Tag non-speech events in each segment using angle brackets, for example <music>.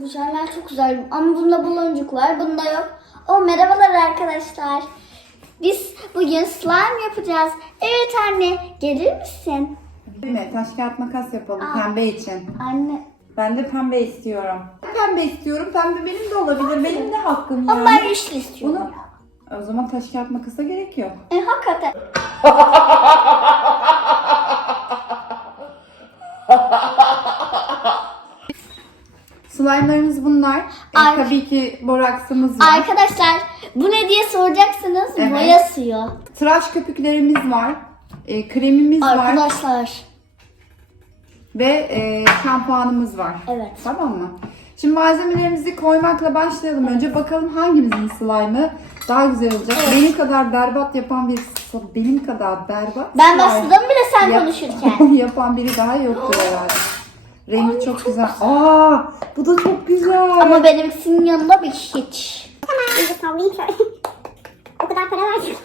Bu şeyler çok güzel ama bunda baloncuk var, bunda yok. O merhabalar arkadaşlar. Biz bugün slime yapacağız. Evet anne, gelir misin? Değil mi? Taş kağıt makas yapalım Aa. pembe için. Anne. Ben de pembe istiyorum. Pembe istiyorum. Pembe benim de olabilir. Benim de hakkım Ama yani. ben yeşil istiyorum. Bunu... O zaman taş kağıt makasa gerek yok. E, hakikaten. <laughs> Slime'larımız bunlar. E, tabii ki boraksımız var. Arkadaşlar bu ne diye soracaksınız. Evet. Boya suyu. Tıraş köpüklerimiz var. E, kremimiz var. Arkadaşlar. Ve e, şampuanımız var. Evet. Tamam mı? Şimdi malzemelerimizi koymakla başlayalım. Önce bakalım hangimizin slime'ı daha güzel olacak. Benim kadar berbat yapan bir benim kadar berbat. Ben slime başladım bile sen yap- konuşurken. <laughs> yapan biri daha yoktur herhalde. Rengi çok güzel. Aa, bu da çok güzel. Ama benimkisinin yanında bir hiç. İyice sallayayım şöyle. <laughs> o kadar para verdik.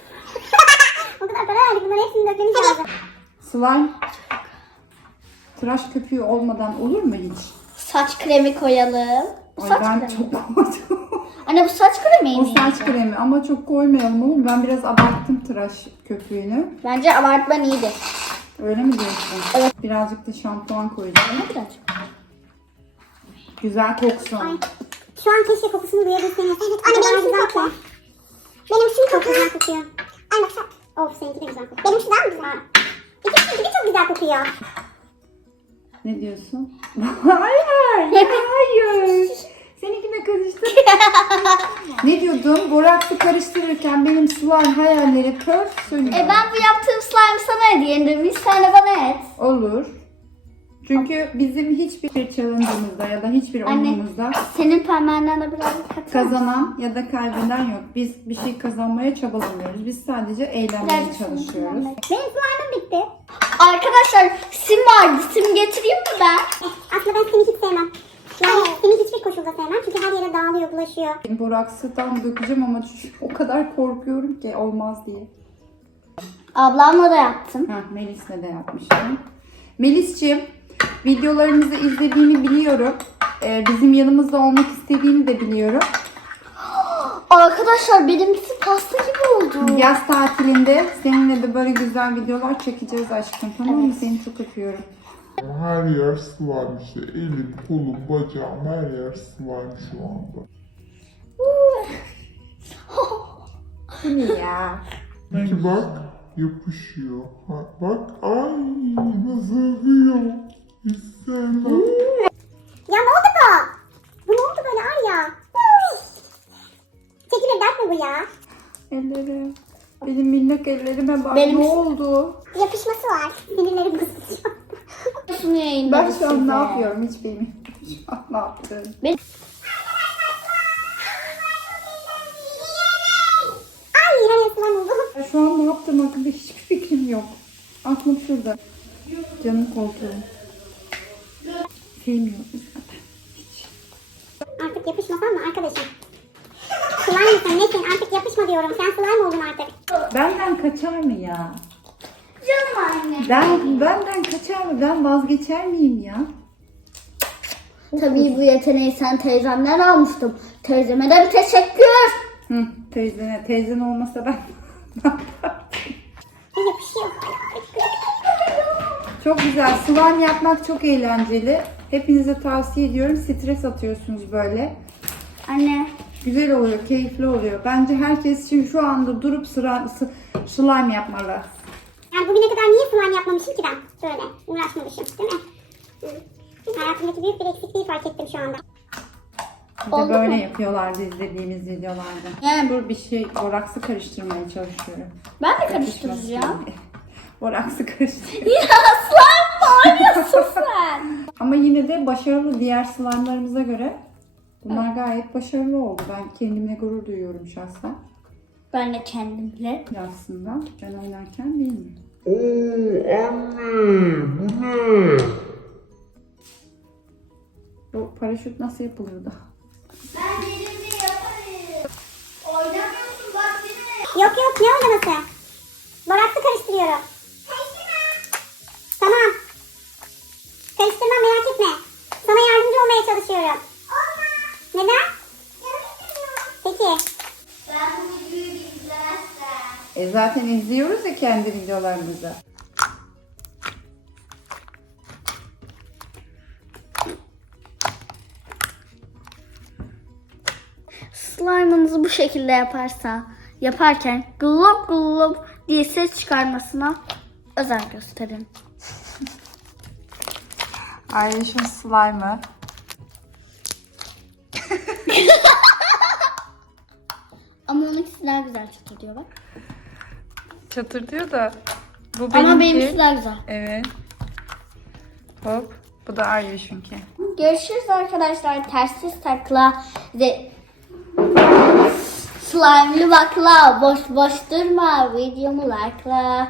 <laughs> o kadar para verdik. Bunların hepsini dökmemiz lazım. Slime tıraş köpüğü olmadan olur mu hiç? Saç kremi koyalım. Bu Ay saç ben kremi. çok koydum. Anne bu saç kremi o mi? saç kremi ama çok koymayalım oğlum. Ben biraz abarttım tıraş köpüğünü. Bence abartman iyidir. Öyle mi diyorsun? Evet. Birazcık da şampuan koyacağım. Ne birazcık. Güzel koksun. Ay. Şu an keşke kokusunu duyabilseniz. Evet, anne benim güzel koktu. Benim şu çok güzel kokuyor. Anne bak sen. Of seninki de güzel kokuyor. Benim şu daha mı güzel? İkisi de çok güzel kokuyor. Ne diyorsun? <laughs> hayır. Hayır. <laughs> Seninkine karıştı. <laughs> ne diyordum? Boraksı karıştırırken benim slime hayalleri pöf sönüyor. E ben bu yaptığım slime sana hediye ederim. Bir tane bana et. Olur. Çünkü bizim hiçbir challenge'ımızda ya da hiçbir Anne. oyunumuzda Senin parmağından da biraz kazanan ya da kaybeden yok. Biz bir şey kazanmaya çabalamıyoruz. Biz sadece eğlenmeye Birazcık çalışıyoruz. Benim slime'ım bitti. Arkadaşlar sim vardı. Sim getireyim mi ben? Aslında ben seni hiç sevmem. Yani seni hiçbir koşulda sevmem. Çünkü her yere dağılıyor, bulaşıyor. Boraksı tam dökeceğim ama o kadar korkuyorum ki olmaz diye. Ablamla da yaptım. Ha, Melis'le de yapmışım. Melis'ciğim videolarımızı izlediğini biliyorum. Ee, bizim yanımızda olmak istediğini de biliyorum. <gasps> Arkadaşlar benimkisi pasta gibi oldu. Yaz tatilinde seninle de böyle güzel videolar çekeceğiz aşkım. Tamam mı? Seni çok öpüyorum. Her yer işte. Elim, kolum, bacağım her yer slime şu anda. Bu ne ya? Ki bak yapışıyor. Ha, bak ay nasıl akıyor. Hissela. Ya ne oldu bu? Bu ne oldu böyle Arya? Çekilir dert mi bu ya? Ellerim. Benim minnak ellerime bak. Benim- Ne oldu? Yapışması var. Sinirlerim <laughs> kızıyor. Şunu yayınladım Ben <laughs> şu an ne yapıyorum hiç bilmiyorum. Şu an ne slime oldu. Şu an ne yaptığım hakkında hiçbir fikrim yok. Aklım şurada. Canım koltuğum. Sevmiyorum zaten. Artık yapışmasan mı arkadaşım? Slime mısın nesin? Artık yapışma diyorum. Sen slime oldun artık. Benden kaçar mı ya? Canım anne. Ben benden kaçar mı? Ben vazgeçer miyim ya? Tabii bu yeteneği sen teyzemden almıştım. Teyzeme de bir teşekkür. Hı, teyzene, teyzen olmasa ben. <laughs> Çok güzel. Slime yapmak çok eğlenceli. Hepinize tavsiye ediyorum. Stres atıyorsunuz böyle. Anne. Güzel oluyor, keyifli oluyor. Bence herkes şimdi şu anda durup sıra, sı- slime yapmalı. Yani bugüne kadar niye slime yapmamışım ki ben? Böyle uğraşmamışım değil mi? Hı. Hayatımdaki büyük bir eksikliği fark ettim şu anda. Bir de Oldu böyle mu? yapıyorlardı izlediğimiz videolarda. Yani bu bir şey boraksı karıştırmaya çalışıyorum. Ben de karıştıracağım. <laughs> Boraksı karıştırıyorum. ya slime oynuyorsun <laughs> sen? Ama yine de başarılı diğer slime'larımıza göre bunlar gayet başarılı oldu. Ben kendimle gurur duyuyorum şahsen. Ben de kendimle. Aslında ben oynarken değil mi? Oo anne bu ne? Bu paraşüt nasıl yapılıyordu? Ben elimle yaparım. Oynamıyorsun bak yine. Yok yok ne oynaması? Boraksı karıştırıyorum. Karıştırma. Tamam. Karıştırma merak etme. Sana yardımcı olmaya çalışıyorum. Olmaz. Neden? Peki. Ben bu videoyu izlemezsem. E zaten izliyoruz ya kendi videolarımızı. Slime'ınızı bu şekilde yaparsa yaparken glop glop diye ses çıkarmasına özen gösterin. Ayrışın slime'ı. <laughs> Ama onunkisi daha güzel çıtırıyor bak. Çatır diyor da bu Ama benimki. daha güzel. Evet. Hop. Bu da Ayrış'ınki. Görüşürüz arkadaşlar. Tersiz takla ve slime'lı bakla. Boş boş durma. Videomu like'la.